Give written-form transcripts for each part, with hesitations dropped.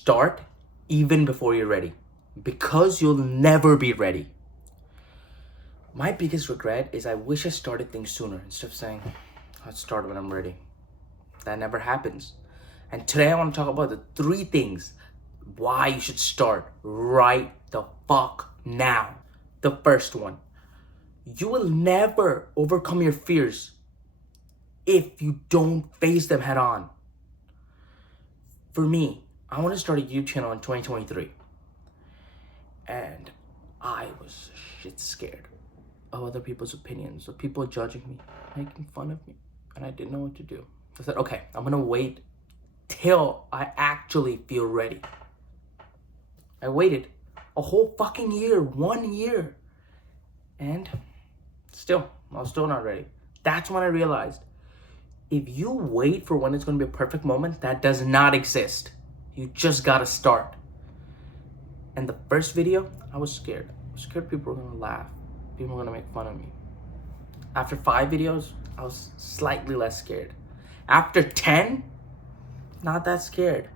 Start even before you're ready, because you'll never be ready. My biggest regret is I wish I started things sooner instead of saying, I'll start when I'm ready. That never happens. And today I want to talk about the 3 things why you should start right the fuck now. The first one, you will never overcome your fears if you don't face them head on. For me, I want to start a YouTube channel in 2023. And I was shit scared of other people's opinions, of people judging me, making fun of me. And I didn't know what to do. I said, okay, I'm going to wait till I actually feel ready. I waited a whole fucking year, 1 year. And still, I was still not ready. That's when I realized, if you wait for when it's going to be a perfect moment, that does not exist. You just got to start. And the first video, I was scared. I was scared people were going to laugh. People were going to make fun of me. After 5 videos, I was slightly less scared. After 10, not that scared.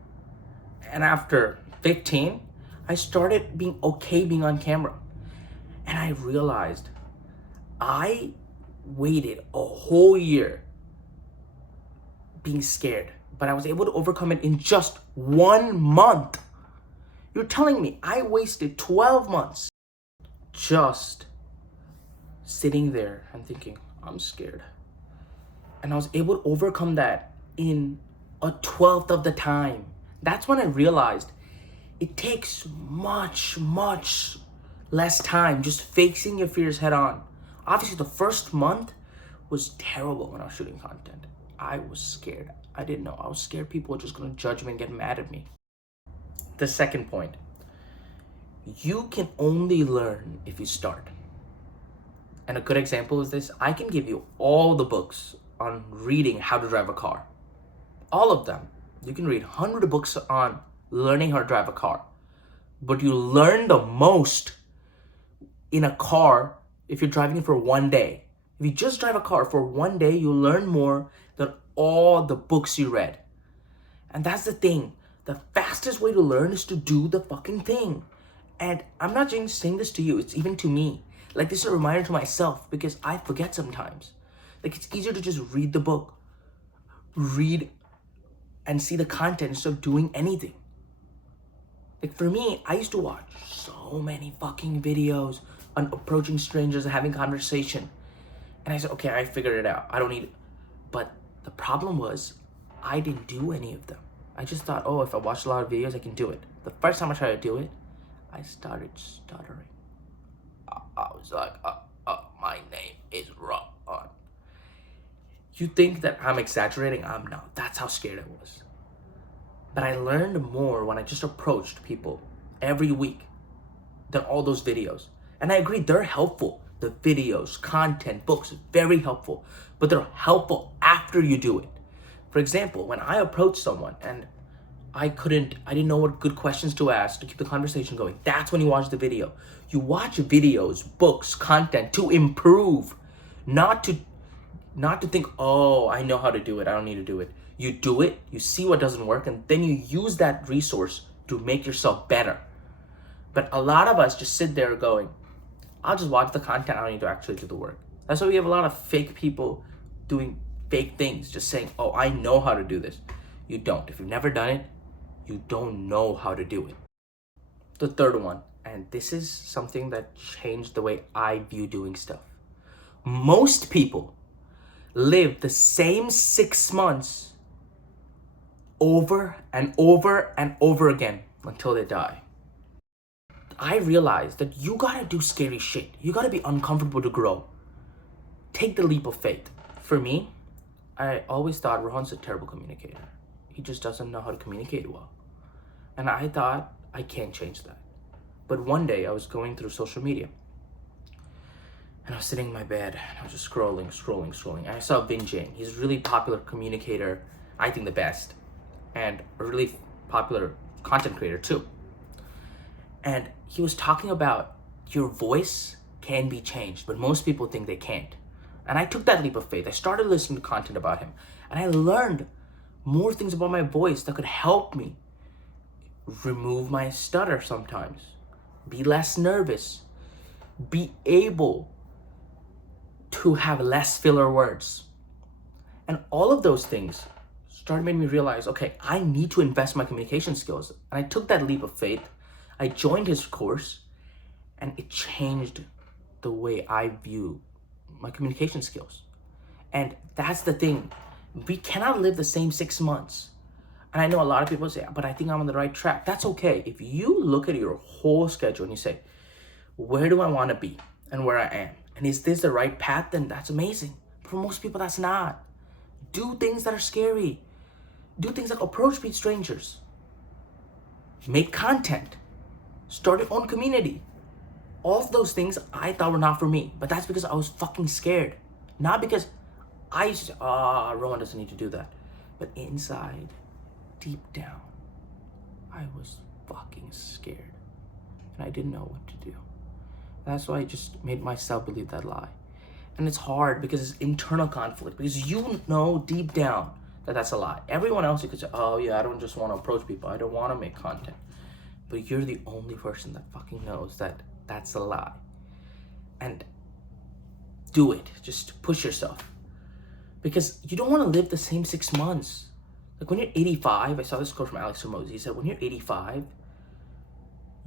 And after 15, I started being okay being on camera. And I realized I waited a whole year being scared, but I was able to overcome it in just 1 month. You're telling me I wasted 12 months just sitting there and thinking, I'm scared. And I was able to overcome that in a 12th of the time. That's when I realized it takes much less time just facing your fears head on. Obviously, the first month was terrible when I was shooting content. I was scared. I didn't know. I was scared people were just going to judge me and get mad at me. The second point, you can only learn if you start. And a good example is this. I can give you all the books on reading how to drive a car. All of them. You can read 100 books on learning how to drive a car. But you learn the most in a car if you're driving it for 1 day. If you just drive a car for 1 day, you'll learn more than all the books you read. And that's the thing. The fastest way to learn is to do the fucking thing. And I'm not just saying this to you, it's even to me. Like, this is a reminder to myself because I forget sometimes. Like, it's easier to just read the book, read and see the content instead of doing anything. Like, for me, I used to watch so many fucking videos on approaching strangers and having conversation. And I said, okay, I figured it out. I don't need it. But the problem was, I didn't do any of them. I just thought, oh, if I watch a lot of videos, I can do it. The first time I tried to do it, I started stuttering. I was like, my name is Ron. You think that I'm exaggerating? I'm not. That's how scared I was. But I learned more when I just approached people every week than all those videos. And I agree, they're helpful. The videos, content, books, very helpful. But they're helpful after you do it. For example, when I approached someone and I didn't know what good questions to ask to keep the conversation going, that's when you watch the video. You watch videos, books, content to improve, not to think, oh, I know how to do it, I don't need to do it. You do it, you see what doesn't work, and then you use that resource to make yourself better. But a lot of us just sit there going, I'll just watch the content, I don't need to actually do the work. That's why we have a lot of fake people doing fake things, just saying, oh, I know how to do this. You don't. If you've never done it, you don't know how to do it. The third one, and this is something that changed the way I view doing stuff. Most people live the same 6 months over and over and over again until they die. I realized that you gotta do scary shit. You gotta be uncomfortable to grow. Take the leap of faith. For me, I always thought Rohan's a terrible communicator. He just doesn't know how to communicate well. And I thought, I can't change that. But one day I was going through social media. And I was sitting in my bed and I was just scrolling. And I saw Vin Jane. He's a really popular communicator, I think the best. And a really popular content creator too. And he was talking about your voice can be changed, but most people think they can't. And I took that leap of faith. I started listening to content about him. And I learned more things about my voice that could help me remove my stutter sometimes, be less nervous, be able to have less filler words. And all of those things started making me realize, okay, I need to invest my communication skills. And I took that leap of faith. I joined his course, and it changed the way I view my communication skills. And that's the thing. We cannot live the same 6 months. And I know a lot of people say, but I think I'm on the right track. That's okay. If you look at your whole schedule and you say, where do I want to be and where I am? And is this the right path? Then that's amazing. But for most people, that's not. Do things that are scary. Do things like approach strangers. Make content. Start your own community. All of those things I thought were not for me. But that's because I was fucking scared. Not because I used to say, Rowan doesn't need to do that. But inside, deep down, I was fucking scared. And I didn't know what to do. That's why I just made myself believe that lie. And it's hard because it's internal conflict. Because you know deep down that that's a lie. Everyone else, you could say, oh yeah, I don't just want to approach people. I don't want to make content. But you're the only person that fucking knows that that's a lie. And do it. Just push yourself. Because you don't want to live the same 6 months. Like when you're 85, I saw this quote from Alex Hormozi. He said, when you're 85,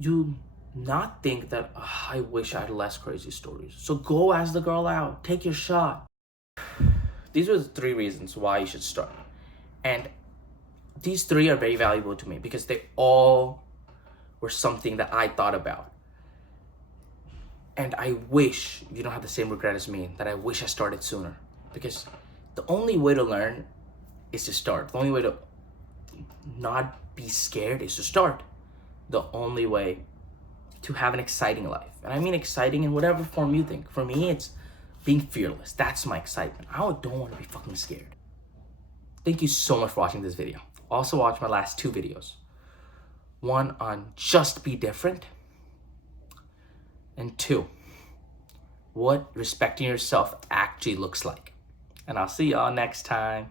you not think that, I wish I had less crazy stories. So go ask the girl out. Take your shot. These were the 3 reasons why you should start. And these 3 are very valuable to me because they all were something that I thought about. And I wish you don't have the same regret as me, that I wish I started sooner. Because the only way to learn is to start. The only way to not be scared is to start. The only way to have an exciting life. And I mean exciting in whatever form you think. For me, it's being fearless. That's my excitement. I don't want to be fucking scared. Thank you so much for watching this video. Also watch my last 2 videos. One on just be different. And 2, what respecting yourself actually looks like. And I'll see y'all next time.